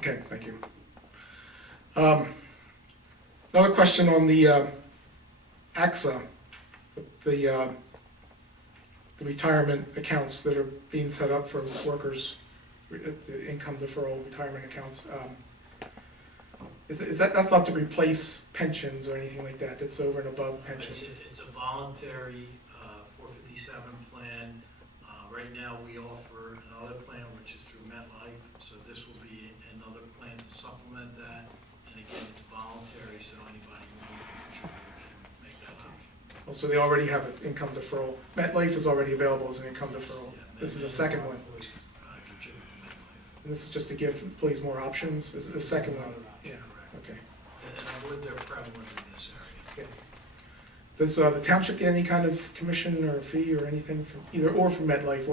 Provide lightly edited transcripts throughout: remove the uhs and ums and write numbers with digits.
Okay, thank you. Another question on the AXA, the retirement accounts that are being set up for workers, the income deferral retirement accounts. That's not to replace pensions or anything like that. It's over and above pensions. It's a voluntary 457 plan. Right now we offer another plan which is through MetLife, so this will be another plan to supplement that. And again, it's voluntary, so anybody who wants to contribute can make that option. Also, they already have an income deferral. MetLife is already available as an income deferral. Yeah, This is the second one. employees, contribute to MetLife. And this is just to give employees more options. This is the second one. Yeah. Okay. And I believe they're prevalent in this area. Okay. Does the township get any kind of commission or fee or anything from either or from MetLife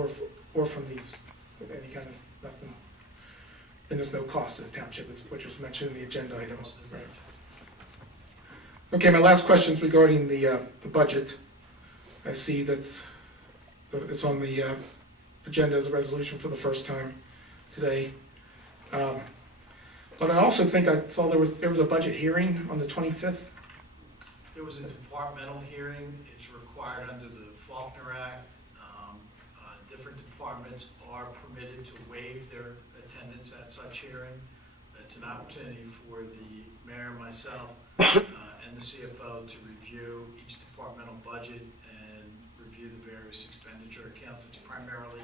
or from these? Any kind of nothing? And there's no cost to the township, which was mentioned in the agenda items. Right. Okay, my last question is regarding the budget. I see that it's on the agenda as a resolution for the first time today. But I also think I saw there was a budget hearing on the 25th. There was a departmental hearing. It's required under the Faulkner Act. Different departments are permitted to waive their attendance at such hearing. It's an opportunity for the mayor, myself, and the CFO to review each departmental budget and review the various expenditure accounts. It's primarily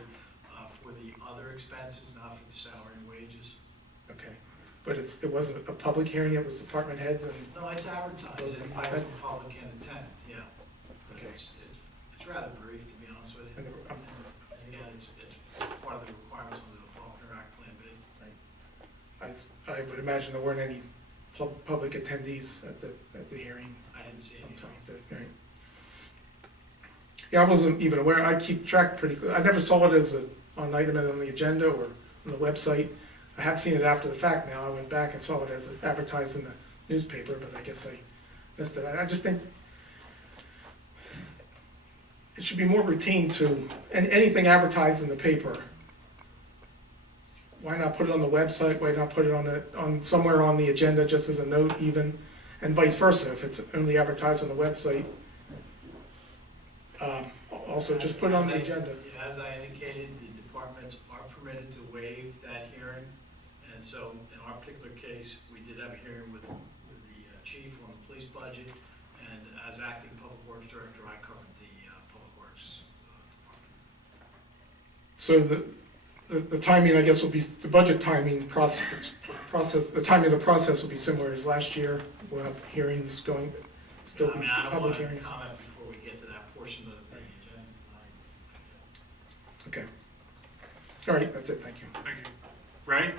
for the other expenses, not for the salary and wages. Okay, but it wasn't a public hearing. It was department heads and. No, it's advertised, and the public can attend, yeah. But Okay. it's rather brief, to be honest with you. And And again, it's part of the requirements under the Faulkner Act Plan B. I would imagine there weren't any public attendees at the hearing. I didn't see on any. 25th, right? Yeah, I wasn't even aware. I keep track pretty good. I never saw it as an item on the agenda or on the website. I had seen it after the fact now. I went back and saw it as advertised in the newspaper, but I guess I missed it. I just think it should be more routine to, and anything advertised in the paper. Why not put it on the website? Why not put it on somewhere on the agenda just as a note even? And vice versa, if it's only advertised on the website. Also, just put it on the agenda. As I indicated, the departments are permitted to waive that hearing. And so in our particular case, we did have a hearing with the chief on the police budget. And as acting public works director, I covered the public works department. So the timing, I guess, will be, the budget timing process, the timing of the process will be similar as last year. We'll have hearings going, still be I don't public want to hearings. comment before we get to that portion of the agenda. Okay. All right, that's it, thank you. Thank you. Ray?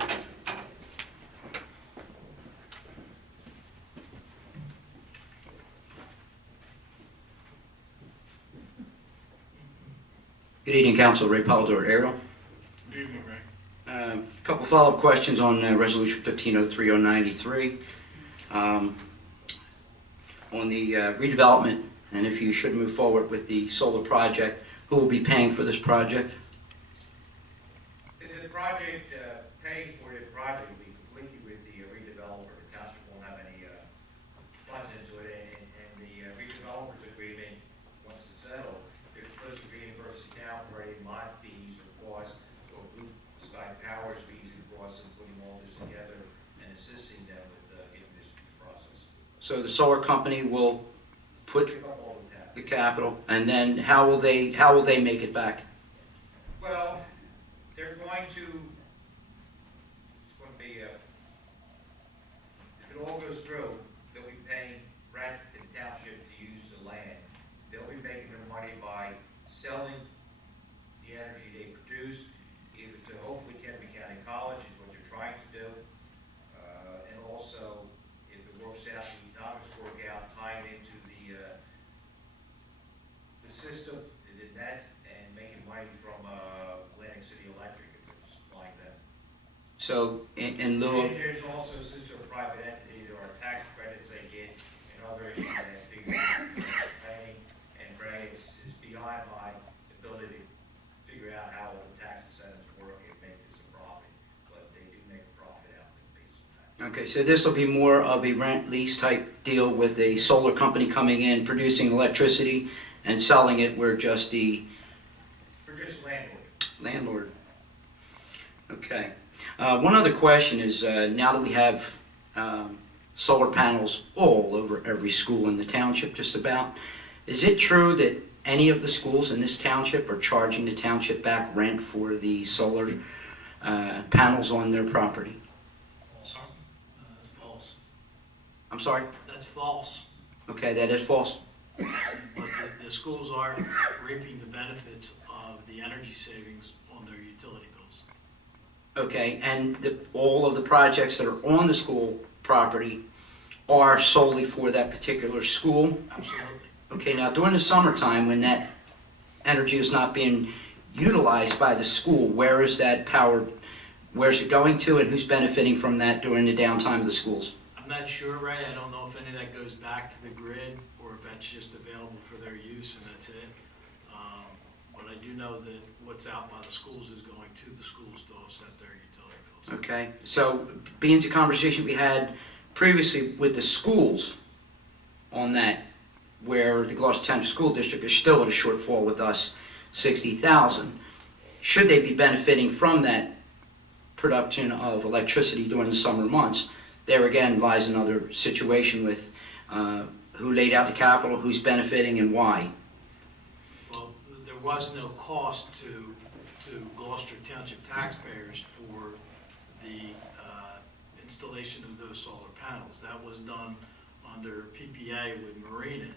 Good evening, Council. Ray Polidor, Ariel. Good evening, Ray. A couple follow-up questions on Resolution 1503-093. On the redevelopment, and if you should move forward with the solar project, who will be paying for this project? The project, paying for the project will be completely with the redeveloper. The township won't have any funds into it, and the redevelopers agreement, once it's settled, they're supposed to reimburse the town for any mod fees or costs, or Blue Sky Power's fees and costs, and putting all this together and assisting them with getting this process. So the solar company will put Give up all the tax. the capital, and then how will they make it back? Well, they're going to, it's going to be, if it all goes through, they'll be paying Radford Township to use the land. They'll be making their money by selling the energy they produce, either to hopefully Kent County College, is what they're trying to do. And also, if it works out, the economics work out, tying into the system, the net, and making money from Atlantic City Electric, if it's supplying them. So in lieu of, And there's also, since they're a private entity, there are tax credits they get and other things, planning, and Ray is beyond my ability to figure out how all the tax incentives work and make this a profit, but they do make a profit out of it. Okay, so this will be more of a rent-lease type deal with a solar company coming in, producing electricity and selling it. We're just the We're just landlord. landlord. Okay. One other question is, now that we have solar panels all over every school in the township just about, is it true that any of the schools in this township are charging the township back rent for the solar panels on their property? That's false. I'm sorry? That's false. Okay, that is false. But the schools are reaping the benefits of the energy savings on their utility bills. Okay, and all of the projects that are on the school property are solely for that particular school? Absolutely. Okay, now during the summertime, when that energy is not being utilized by the school, where is that power, where's it going to, and who's benefiting from that during the downtime of the schools? I'm not sure, Ray. I don't know if any of that goes back to the grid or if that's just available for their use and that's it. But I do know that what's out by the schools is going to the schools to offset their utility bills. Okay, so being the conversation we had previously with the schools on that, where the Gloucester Township School District is still at a shortfall with us, 60,000. Should they be benefiting from that production of electricity during the summer months? There again lies another situation with who laid out the capital, who's benefiting, and why. Well, there was no cost to Gloucester Township taxpayers for the installation of those solar panels. That was done under PPA with Marina,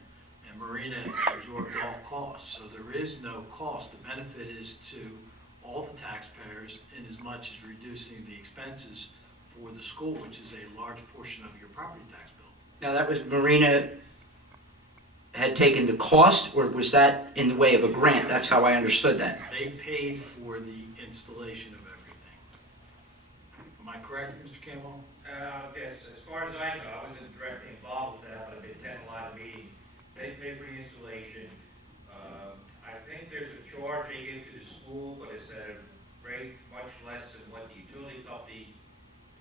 and Marina absorbed all costs. So there is no cost. The benefit is to all the taxpayers in as much as reducing the expenses for the school, which is a large portion of your property tax bill. Now that was Marina had taken the cost, or was that in the way of a grant? That's how I understood that. They paid for the installation of everything. Am I correct, Mr. Campbell? Yes, as far as I know, I wasn't directly involved with that, but I've been attending a lot of meetings. They pay for the installation. I think there's a charge they give to the school, but it's at a rate much less than what the utility company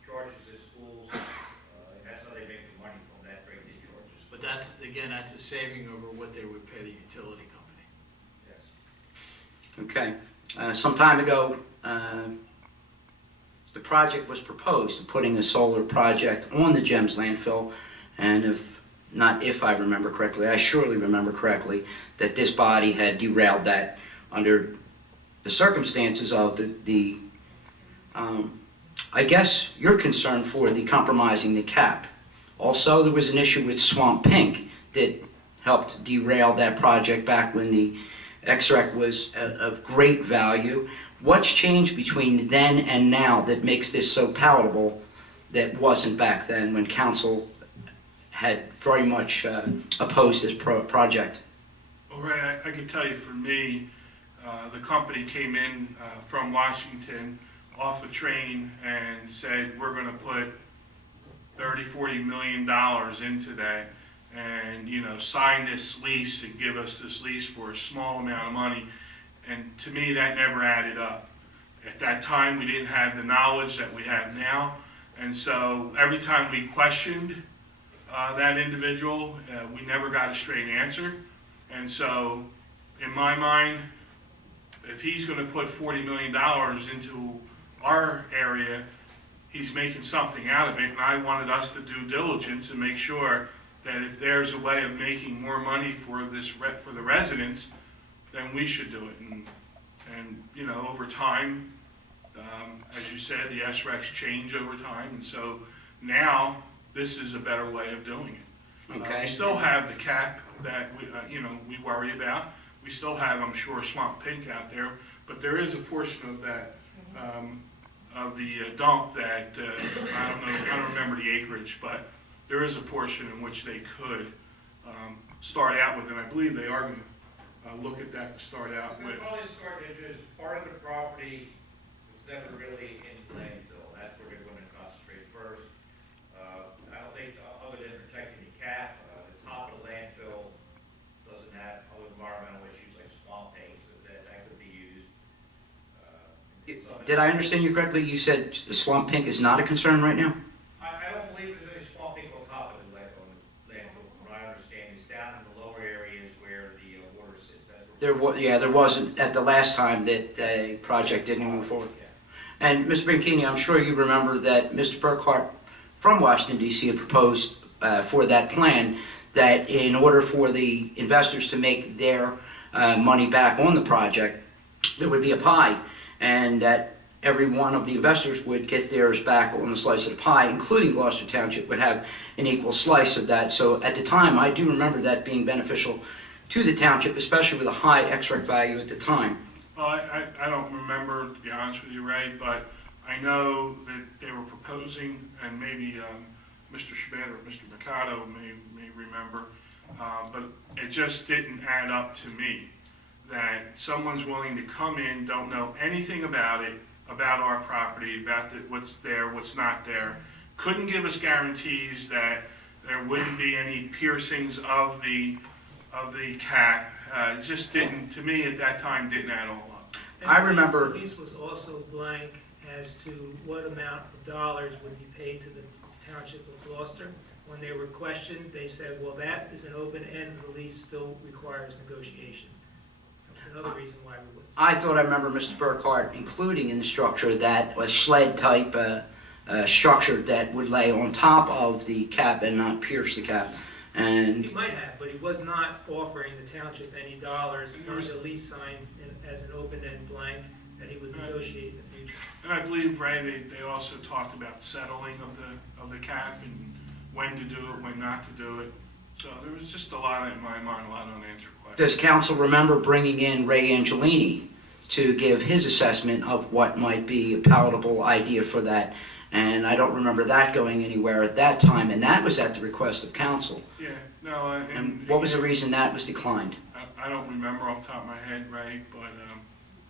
charges the schools. And that's how they make the money from that rate they charge us. But that's, again, that's a saving over what they would pay the utility company. Yes. Okay. Some time ago, the project was proposed, putting a solar project on the GEMS landfill, and if I remember correctly, I surely remember correctly, that this body had derailed that under the circumstances of I guess you're concerned for the compromising the cap. Also, there was an issue with Swamp Pink that helped derail that project back when the XREC was of great value. What's changed between then and now that makes this so palatable that wasn't back then when council had very much opposed this project? Well, Ray, I can tell you for me, the company came in from Washington off a train and said, we're going to put $30-40 million into that and, sign this lease and give us this lease for a small amount of money. And to me, that never added up. At that time, we didn't have the knowledge that we have now. And so every time we questioned that individual, we never got a straight answer. And so in my mind, if he's going to put $40 million into our area, he's making something out of it. And I wanted us to do diligence and make sure that if there's a way of making more money for the residents, then we should do it. And over time, as you said, the SRECs change over time, and so now this is a better way of doing it. Okay. We still have the cap that we worry about. We still have, I'm sure, Swamp Pink out there, but there is a portion of that of the dump that I don't remember the acreage, but there is a portion in which they could start out with, and I believe they are going to look at that to start out with. They're probably starting to just, part of the property was never really in landfill. That's where they're going to concentrate first. I don't think, other than protecting the cap, the top of the landfill doesn't have other environmental issues like swamp paint, so that could be used. Did I understand you correctly? You said the Swamp Pink is not a concern right now? I don't There wasn't at the last time that a project didn't move forward. And Mr. Bianchini, I'm sure you remember that Mr. Burkhart from Washington DC had proposed for that plan that in order for the investors to make their money back on the project, there would be a pie, and that every one of the investors would get theirs back on the slice of the pie, including Gloucester Township would have an equal slice of that. So at the time, I do remember that being beneficial to the township, especially with a high XREC value at the time. Well, I don't remember, to be honest with you, Ray, but I know that they were proposing, and maybe Mr. Schmidt or Mr. Mercado may remember, but it just didn't add up to me that someone's willing to come in, don't know anything about it, about our property, about what's there, what's not there, couldn't give us guarantees that there wouldn't be any piercings of the cap. It just didn't, to me at that time, didn't add all up. And I remember- The lease was also blank as to what amount of dollars would be paid to the Township of Gloucester. When they were questioned, they said, well, that is an open end, the lease still requires negotiation. That's another reason why we wouldn't. I thought I remember Mr. Burkhart including in the structure that a sled type structure that would lay on top of the cap and not pierce the cap. And He might have, but he was not offering the township any dollars on the lease signed as an open end blank that he would negotiate in the future. And I believe, Ray, they also talked about settling of the cap and when to do it, when not to do it. So there was just a lot in my mind, a lot of unanswered questions. does council remember bringing in Ray Angelini to give his assessment of what might be a palatable idea for that? And I don't remember that going anywhere at that time, and that was at the request of council. Yeah, no, And what was the reason that was declined? I don't remember off the top of my head, Ray, but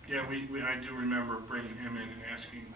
yeah, I do remember bringing him in and asking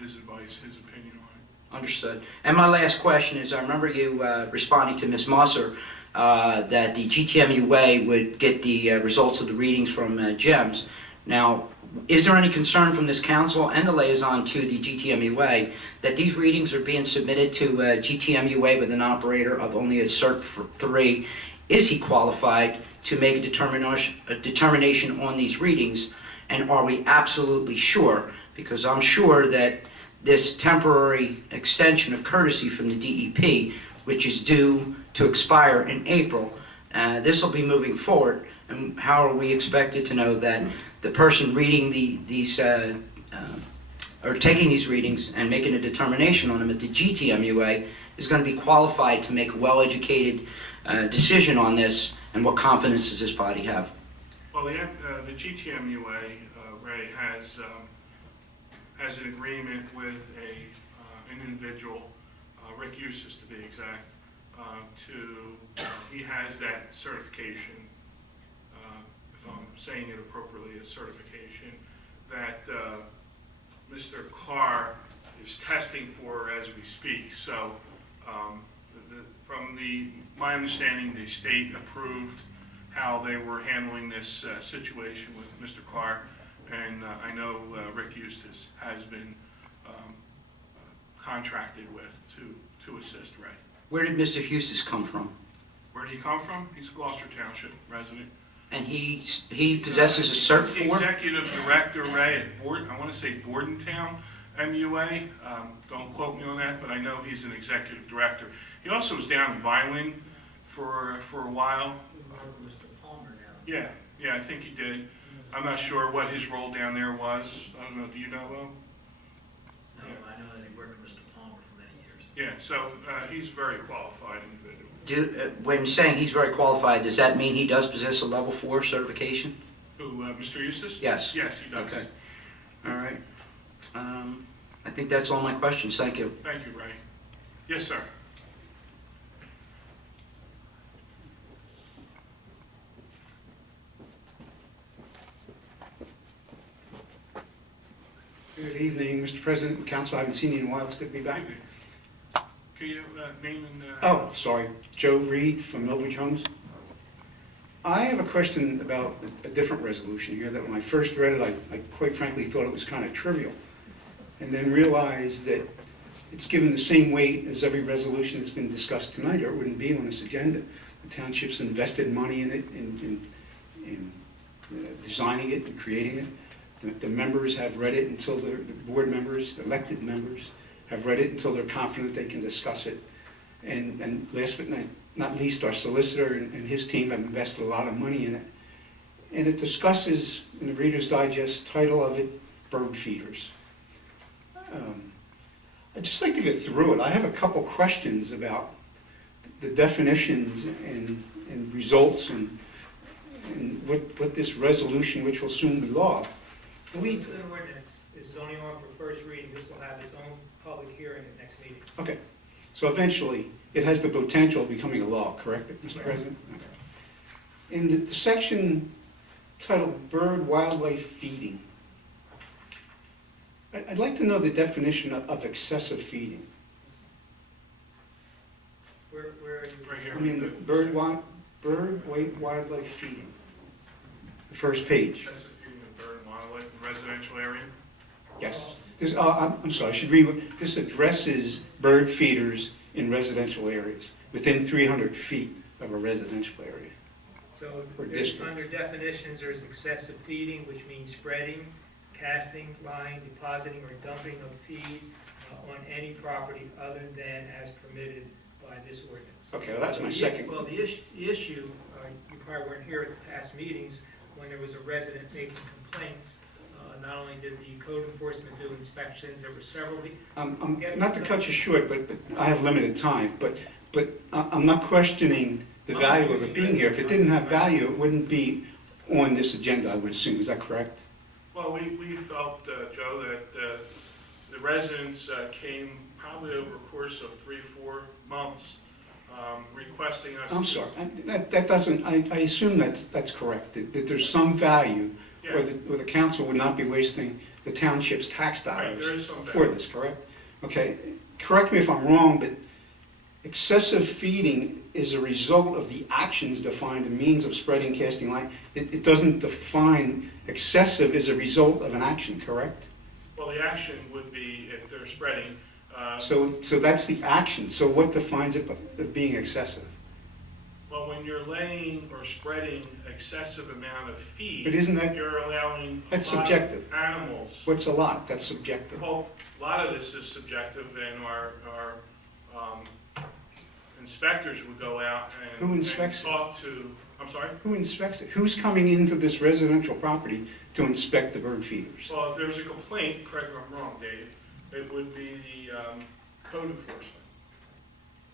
his advice, his opinion on it. Understood. And my last question is, I remember you responding to Ms. Musser that the GTMU way would get the results of the readings from GEMS. Now, is there any concern from this council and the liaison to the GTMU way that these readings are being submitted to GTMU way with an operator of only a Cert 3? Is he qualified to make a determination on these readings? And are we absolutely sure? Because I'm sure that this temporary extension of courtesy from the DEP, which is due to expire in April, this will be moving forward. And how are we expected to know that the person reading these or taking these readings and making a determination on them at the GTMUA is going to be qualified to make a well-educated decision on this, and what confidence does this body have? Well, the GTMUA, Ray, has an agreement with an individual, Rick Eustace to be exact, he has that certification, if I'm saying it appropriately, a certification that Mr. Carr is testing for as we speak. So from my understanding, the state approved how they were handling this situation with Mr. Carr, and I know Rick Eustace has been contracted with to assist Ray. Where did Mr. Eustace come from? Where did he come from? He's a Gloucester Township resident. And he possesses a Cert 4? Executive Director, Ray, at I want to say Bordentown MUA. Don't quote me on that, but I know he's an executive director. He also was down in Violin for a while. Mr. Palmer now. Yeah, I think he did. I'm not sure what his role down there was. I don't know, do you know, Will? No, I know that he worked with Mr. Palmer for many years. Yeah, so he's a very qualified individual. When saying he's very qualified, does that mean he does possess a level 4 certification? Who, Mr. Eustace? Yes. Yes, he does. Okay. All right. I think that's all my questions. Thank you. Thank you, Ray. Yes, sir. Good evening, Mr. President and Council. I haven't seen you in a while. It's good to be back. Can you name and... Oh, sorry. Joe Reed from Millbridge Homes. I have a question about a different resolution here that when I first read it, I quite frankly thought it was kind of trivial, and then realized that it's given the same weight as every resolution that's been discussed tonight, or it wouldn't be on this agenda. The township's invested money in it, in designing it and creating it. The members have read it until the board members, elected members, have read it until they're confident they can discuss it. And last but not least, our solicitor and his team have invested a lot of money in it. And it discusses, in the Reader's Digest, title of it, bird feeders. I'd just like to get through it. I have a couple questions about the definitions and results and what this resolution, which will soon be law. It's an ordinance, it's only on for first reading, this will have its own public hearing at next meeting. Okay, so eventually, it has the potential of becoming a law, correct, Mr. Right. President? Okay. In the section titled Bird Wildlife Feeding, I'd like to know the definition of excessive feeding. Where are you? Right here. I mean, the wildlife feeding, the first page. Excessive feeding of bird and wildlife in residential area. Yes. This, I'm sorry, I should read, this addresses bird feeders in residential areas, within 300 feet of a residential area. So Or there's, district. under definitions, there's excessive feeding, which means spreading, casting, lying, depositing, or dumping of feed on any property other than as permitted by this ordinance. Okay, well, that's my The- second. Well, the issue, you probably weren't here at the past meetings, when there was a resident making complaints. Not only did the code enforcement do inspections, there were several. Not to cut you short, but I have limited time, but I'm not questioning the value of it being here. If it didn't have value, it wouldn't be on this agenda, I would assume. Is that correct? Well, we felt, Joe, that the residents came probably over a course of 3-4 months requesting us. I'm sorry, that doesn't, I assume that's correct, that there's some value, Yeah. or the council would not be wasting the township's tax Right, there dollars is some for value. this, correct? Okay, correct me if I'm wrong, but excessive feeding is a result of the actions defined in means of spreading, casting light. It doesn't define excessive as a result of an action, correct? Well, the action would be if they're spreading. So that's the action, so what defines it of being excessive? Well, when you're laying or spreading excessive amount of feed. But isn't that- You're allowing. That's a lot of subjective. Animals. What's a lot? That's subjective. Well, a lot of this is subjective, and our inspectors would go out Who and inspects it? talk to, I'm sorry? Who inspects it? Who's coming into this residential property to inspect the bird feeders? Well, if there's a complaint, correct me if I'm wrong, Dave, it would be the code enforcement.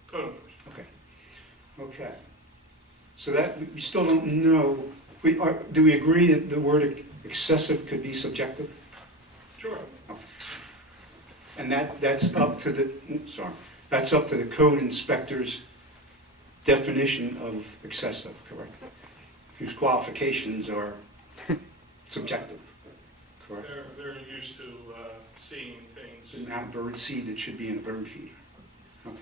Code enforcement. Okay. So that, we still don't know, do we agree that the word excessive could be subjective? Sure. And that's up to that's up to the code inspector's definition of excessive, correct? Whose qualifications are subjective, correct? They're used to seeing things. The amount of bird seed that should be in a bird feeder.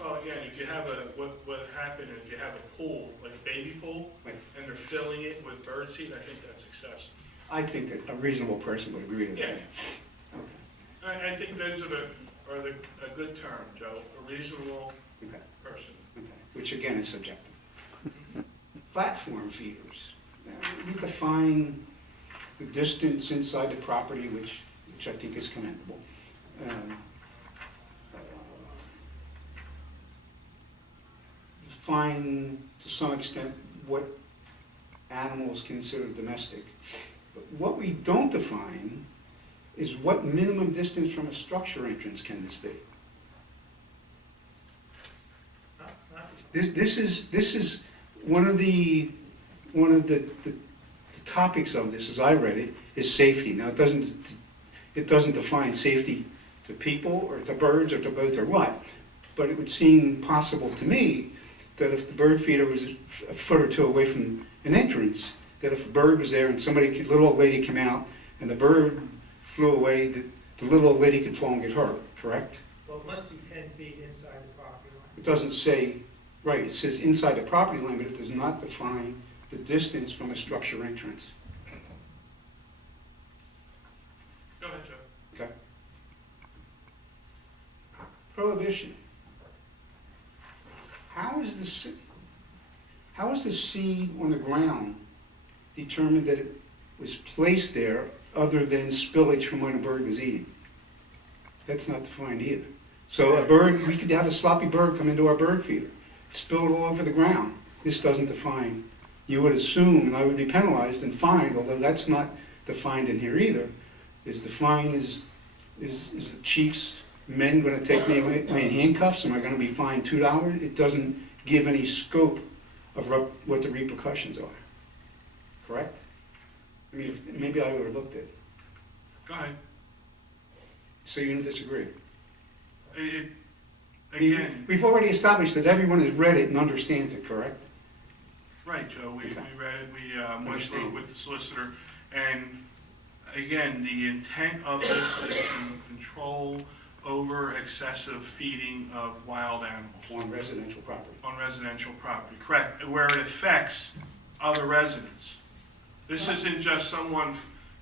Well, again, if you have what happened, if you have a pool, like a baby pool, Right. and they're filling it with bird seed, I think that's excessive. I think that a reasonable person would agree to that. Yeah. Okay. I think those are a good term, Joe, a reasonable Okay. person. Okay, which again is subjective. Platform feeders. We define the distance inside the property, which I think is commendable. Define to some extent what animals consider domestic. But what we don't define is what minimum distance from a structure entrance can this be? No, it's not. This is one of the topics of this, as I read it, is safety. Now, it doesn't define safety to people or to birds or to both or what, but it would seem possible to me that if the bird feeder was a foot or two away from an entrance, that if a bird was there and little old lady came out and the bird flew away, that the little old lady could fall and get hurt, correct? Well, it must be 10 feet inside the property line. It doesn't say, right, it says inside the property line, but it does not define the distance from a structure entrance. Go ahead, Joe. Okay. Prohibition. How is the seed on the ground determined that it was placed there other than spillage from when a bird was eating. That's not defined either. So a bird, we could have a sloppy bird come into our bird feeder, spill it all over the ground. This doesn't define. You would assume, and I would be penalized and fined, although that's not defined in here either, is the fine is the chief's men going to take me in handcuffs? Am I going to be fined $2? It doesn't give any scope of what the repercussions are. Correct? I mean, maybe I overlooked it. Go ahead. So you disagree? Again, We've already established that everyone has read it and understands it, correct? right, Joe, we Okay. read it, we went through it Understand. with the solicitor, and again, the intent of this is to control over excessive feeding of wild animals On residential property. on residential property, correct, where it affects other residents. This isn't just someone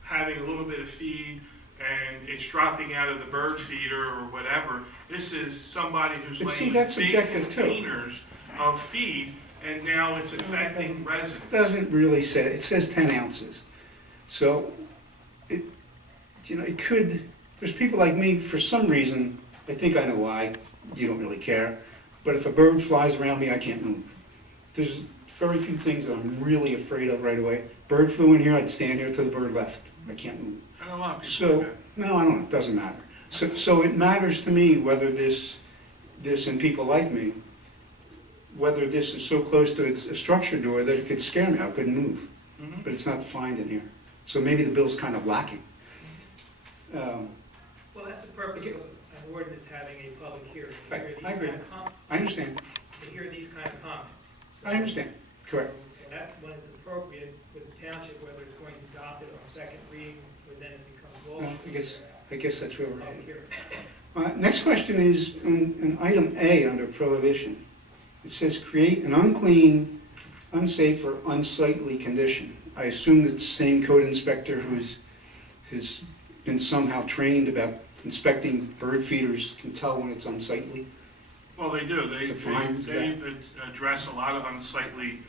having a little bit of feed and it's dropping out of the bird feeder or whatever. This is somebody who's But see, laying that's big subjective, too. containers of feed, and now it's affecting It residents. doesn't really say, it says 10 ounces. So, it could, there's people like me, for some reason, I think I know why, you don't really care, but if a bird flies around me, I can't move. There's very few things that I'm really afraid of right away. Bird flew in here, I'd stand here till the bird left. I can't move. I know a lot of people do So, that. no, I don't know, it doesn't matter. So it matters to me whether this and people like me, whether this is so close to a structure door that it could scare me, I couldn't move. Mhm. But it's not defined in here. So maybe the bill's kind of lacking. Well, that's the purpose of an ordinance having a public hearing. to hear Right, these I agree. kind of I understand, To hear these kind of comments. So- I understand, correct. So that's when it's appropriate for the township, whether it's going to adopt it on second reading, or then it becomes law. Well, I guess that's where we're Public headed. hearing. Next question is on item A under prohibition. It says create an unclean, unsafe, or unsightly condition. I assume that the same code inspector has been somehow trained about inspecting bird feeders can tell when it's unsightly. Well, they do. Defines They address a lot of unsightly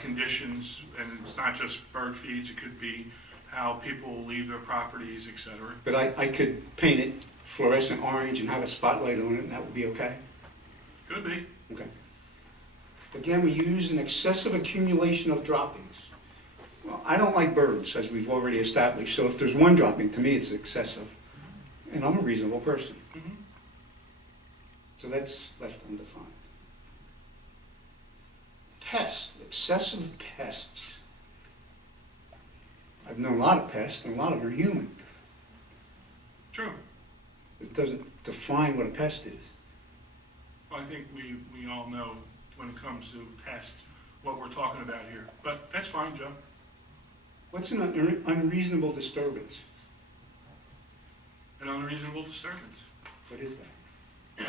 conditions, and it's not just bird feeds, it could be how people leave their properties, et cetera. But I could paint it fluorescent orange and have a spotlight on it, and that would be okay? Could be. Okay. Again, we use an excessive accumulation of droppings. Well, I don't like birds, as we've already established, so if there's one dropping, to me, it's excessive. And I'm a reasonable person. Mhm. So that's left undefined. Pests, excessive pests. I've known a lot of pests, and a lot of them are human. True. It doesn't define what a pest is. Well, I think we all know when it comes to pests, what we're talking about here. But that's fine, Joe. What's an unreasonable disturbance? An unreasonable disturbance. What is that?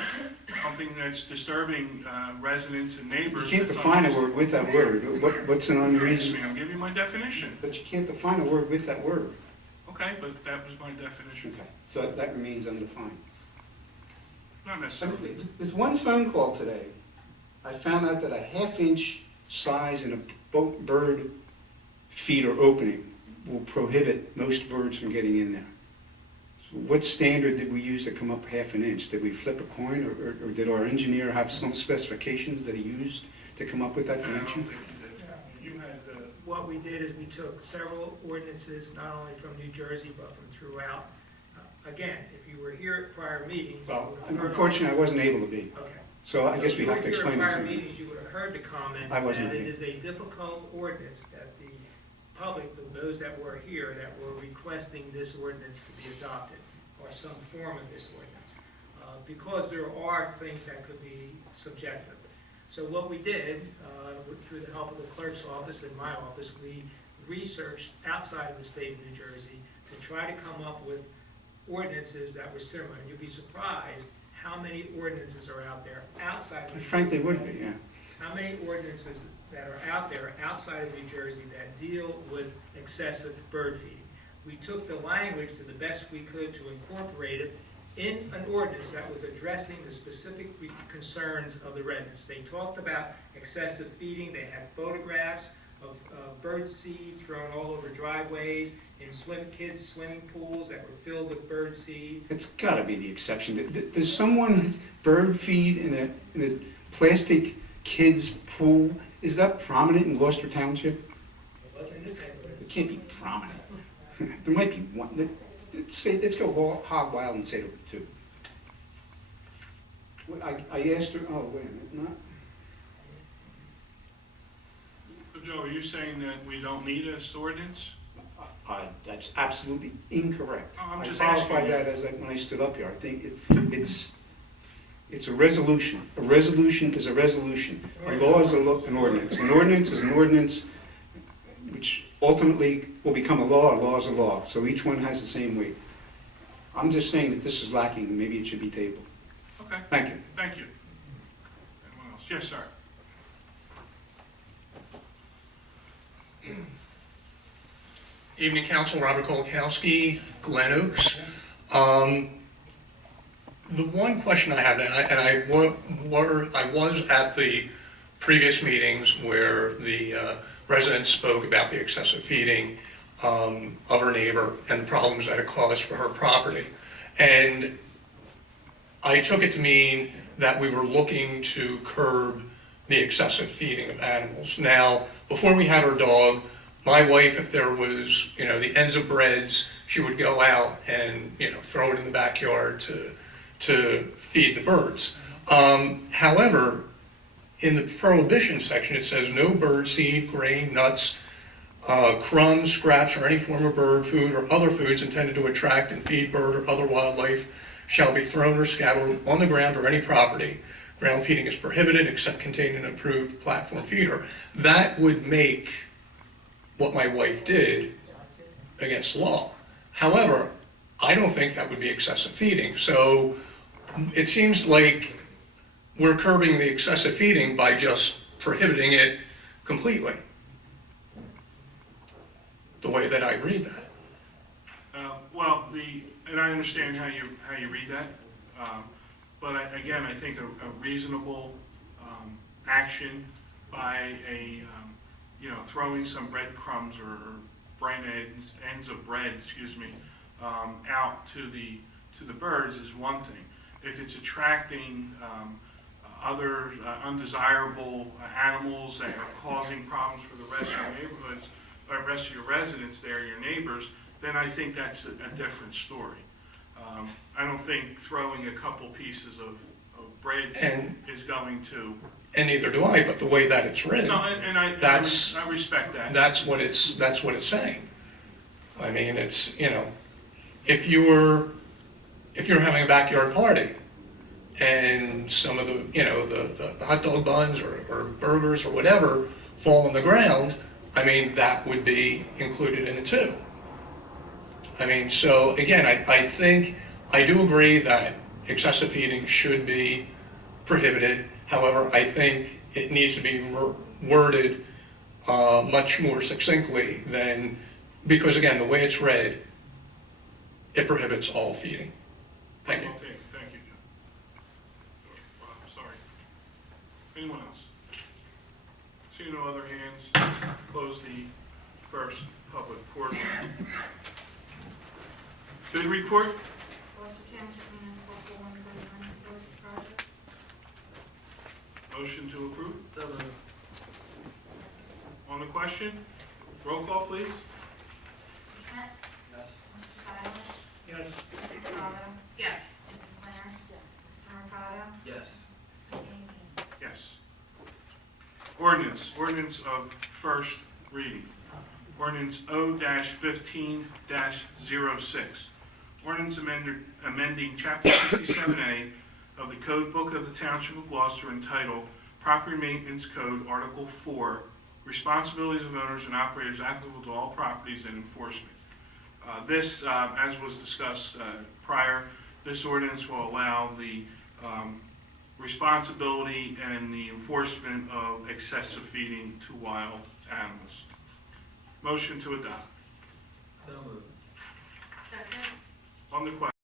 Something that's disturbing residents and neighbors. You can't that's define a unreasonable. word with that word. What's an unreasonable? I'll give you my definition. But you can't define a word with that word. Okay, but that was my definition. Okay, so that remains undefined. Not necessarily. With one phone call today, I found out that a half-inch size in a bird feeder opening will prohibit most birds from getting in there. So what standard did we use to come up half an inch? Did we flip a coin, or did our engineer have some specifications that he used to come up with that I don't dimension? think you did. You had, What we did is we took several ordinances, not only from New Jersey, but from throughout. Again, if you were here at prior meetings. you Well, would have heard- unfortunately, I wasn't able to be, Okay. so I guess we have to So if you were explain here it at to prior me. meetings, you would have heard the comments I wasn't that it here. is a difficult ordinance that the public, those that were here, that were requesting this ordinance to be adopted, or some form of this ordinance, because there are things that could be subjective. So what we did, through the help of the clerk's office and my office, we researched outside of the state of New Jersey to try to come up with ordinances that were similar. And you'd be surprised how many ordinances are out there outside of I New frankly Jersey. would be, yeah. How many ordinances that are out there outside of New Jersey that deal with excessive bird feeding? We took the language to the best we could to incorporate it in an ordinance that was addressing the specific concerns of the residents. They talked about excessive feeding, they had photographs of bird seed thrown all over driveways, in kids' swimming pools that were filled with bird seed. It's gotta be the exception. Does someone bird feed in a plastic kid's pool? Is that prominent in Gloucester Township? It was in this neighborhood. It can't be prominent. There might be one. Let's go hog wild and say there were two. I asked her, oh, wait a minute, not? So Joe, are you saying that we don't need this ordinance? That's absolutely incorrect. Oh, I'm I just qualified asking that when I stood up here. I think it's a resolution. A resolution is a resolution. A law is an ordinance. An ordinance is an ordinance which ultimately will become a law. A law is a law. So each one has the same weight. I'm just saying that this is lacking, and maybe it should be tabled. Okay, Thank you. thank you. Anyone else? Yes, sir. Evening, Council. Robert Kolakowski, Glen Oaks. The one question I have, and I was at the previous meetings where the residents spoke about the excessive feeding of her neighbor and the problems that it caused for her property. And I took it to mean that we were looking to curb the excessive feeding of animals. Now, before we had our dog, my wife, if there was, the ends of breads, she would go out and, throw it in the backyard to feed the birds. However, in the prohibition section, it says no bird seed, grain, nuts, crumbs, scraps, or any form of bird food or other foods intended to attract and feed bird or other wildlife shall be thrown or scattered on the ground or any property. Ground feeding is prohibited except contained in an approved platform feeder. That would make what my wife did against law. However, I don't think that would be excessive feeding. So it seems like we're curbing the excessive feeding by just prohibiting it completely, the way that I read that. And I understand how you read that, but again, I think a reasonable action by throwing some breadcrumbs or ends of bread, out to the birds is one thing. If it's attracting other undesirable animals that are causing problems for the rest of your neighborhoods, or the rest of your residents there, your neighbors, then I think that's a different story. I don't think throwing a couple pieces of bread is going to. And neither do I, but the way that it's written, No, and I respect that. that's what it's saying. I mean, it's, if you're having a backyard party and some of the hot dog buns or burgers or whatever fall on the ground, I mean, that would be included in it too. I mean, so again, I do agree that excessive feeding should be prohibited. However, I think it needs to be worded much more succinctly because again, the way it's read, it prohibits all feeding. Thank you. Okay, thank you, Joe. Rob, sorry. Anyone else? See no other hands, close the first public portion. Bid report? Gloucester Township Municipal Pool and Bridge Project. Motion to approve? On the question? Roll call, please. Mr. Schmidt? Yes. Mr. Silent? Yes. Mrs. Otto? Yes. Mrs. Blair? Yes. Mr. Mercado? Yes. Mr. Amy? Yes. Ordinance of first reading. Ordinance O-15-06. Ordinance amending Chapter 67A of the Code Book of the Township of Gloucester entitled Property Maintenance Code, Article 4, Responsibilities of Owners and Operators applicable to all properties and enforcement. This, as was discussed prior, this ordinance will allow the responsibility and the enforcement of excessive feeding to wild animals. Motion to adopt. So moved. Second? On the question.